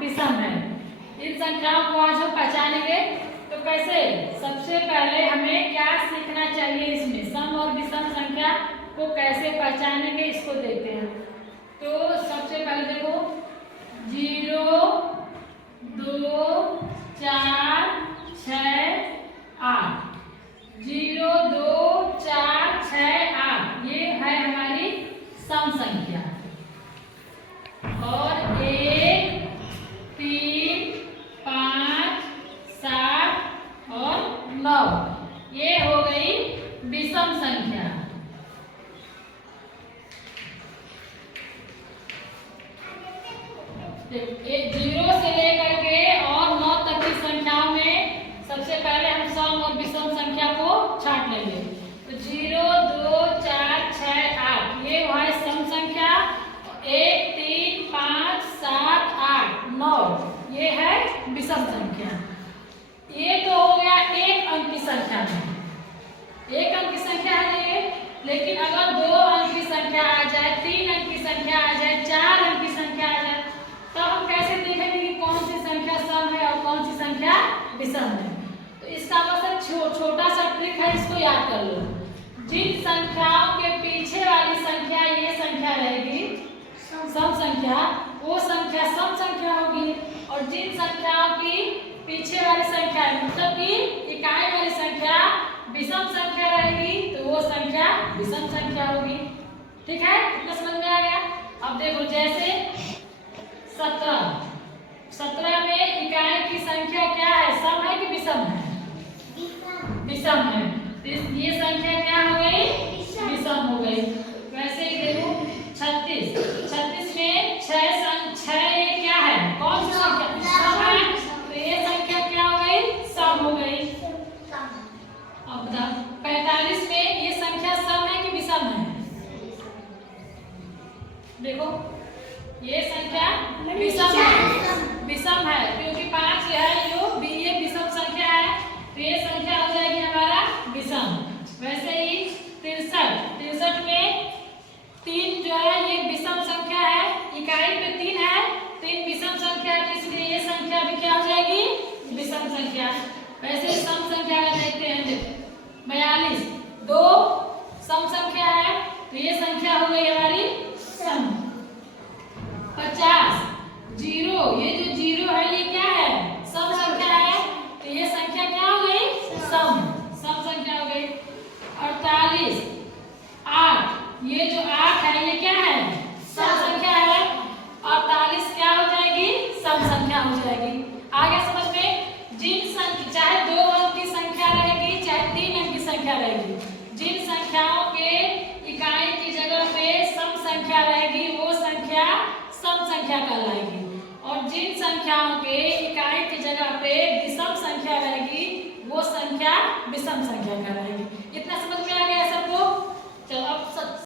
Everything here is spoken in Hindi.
विषम है। इन संख्याओं को आज हम पहचानेंगे। तो कैसे, सबसे पहले हमें क्या सीखना चाहिए, इसमें सम और विषम संख्या को कैसे पहचानेंगे इसको देखते हैं। तो सबसे पहले देखो 0 2 4 6 8, 0 2 4 6 8 ये है हमारी सम संख्या। और 1 3 5 7 और 9 ये हो गई विषम संख्या। एक 0 से लेकर के और 9 तक की संख्याओं में सबसे पहले हम सम और विषम संख्या को छांट लेंगे। तो 0 2 4 6 8 ये है सम संख्या। 1 3 5 7 8 9 ये है विषम संख्या। ये तो हो गया एक अंक की संख्या में, एक अंक की संख्या है ये। लेकिन अगर 2 अंक की संख्या आ जाए, 3 अंक की संख्या आ जाए, 4 अंक की संख्या आ जाए, तो हम कैसे देखेंगे कि कौन सी संख्या सम है और कौन सी संख्या विषम है। तो इसका बस छोटा सा ट्रिक है, इसको याद कर लो। जिन संख्याओं के पीछे वाली संख्या ये संख्या रहेगी सम संख्या, वो संख्या सम संख्या होगी। और जिन संख्याओं की पीछे वाली संख्या मतलब कि इकाई वाली संख्या विषम संख्या रहेगी, तो वो संख्या विषम संख्या होगी। ठीक है, इतना समझ में आ गया। अब देखो जैसे 17 में इकाई की संख्या क्या है, सम है कि विषम है? विषम है। ये संख्या क्या हो गई? विषम हो गई। वैसे ही देखो 36 में 6 ये क्या है, कौन सी संख्या? सम है। तो ये संख्या क्या हो गई? सम हो गई। अब 45 में ये संख्या सम है कि विषम है? देखो ये संख्या विषम है, विषम है क्योंकि 5 है ये विषम संख्या है, तो ये संख्या हो जाएगी हमारा विषम। वैसे ही 63 में 3 जो है ये विषम संख्या है, इकाई पे 3 है, 3 विषम संख्या है, इसलिए ये संख्या भी क्या हो जाएगी? विषम संख्या। वैसे ही सम संख्या में देखते हैं 42 2 सम संख्या है, तो ये संख्या हो गई हमारी सम। 50 0 ये जो 0 है ये क्या है? सम संख्या है, तो ये संख्या क्या हो गई? सम संख्या हो गई। 48 8 ये जो 8 है ये क्या है? सम संख्या है। 48 क्या हो जाएगी? सम संख्या हो जाएगी। आगे समझ में, जिन संख्या चाहे 2 अंक की संख्या रहेगी चाहे 3 अंक की संख्या रहेगी, जिन संख्याओं के इकाई की जगह पे सम संख्या रहेगी वो संख्या सम संख्या कहलाएगी। और जिन संख्याओं के इकाई की जगह पे विषम संख्या रहेगी वो संख्या विषम संख्या कहलाएगी। इतना समझ में आ गया सबको? चलो अब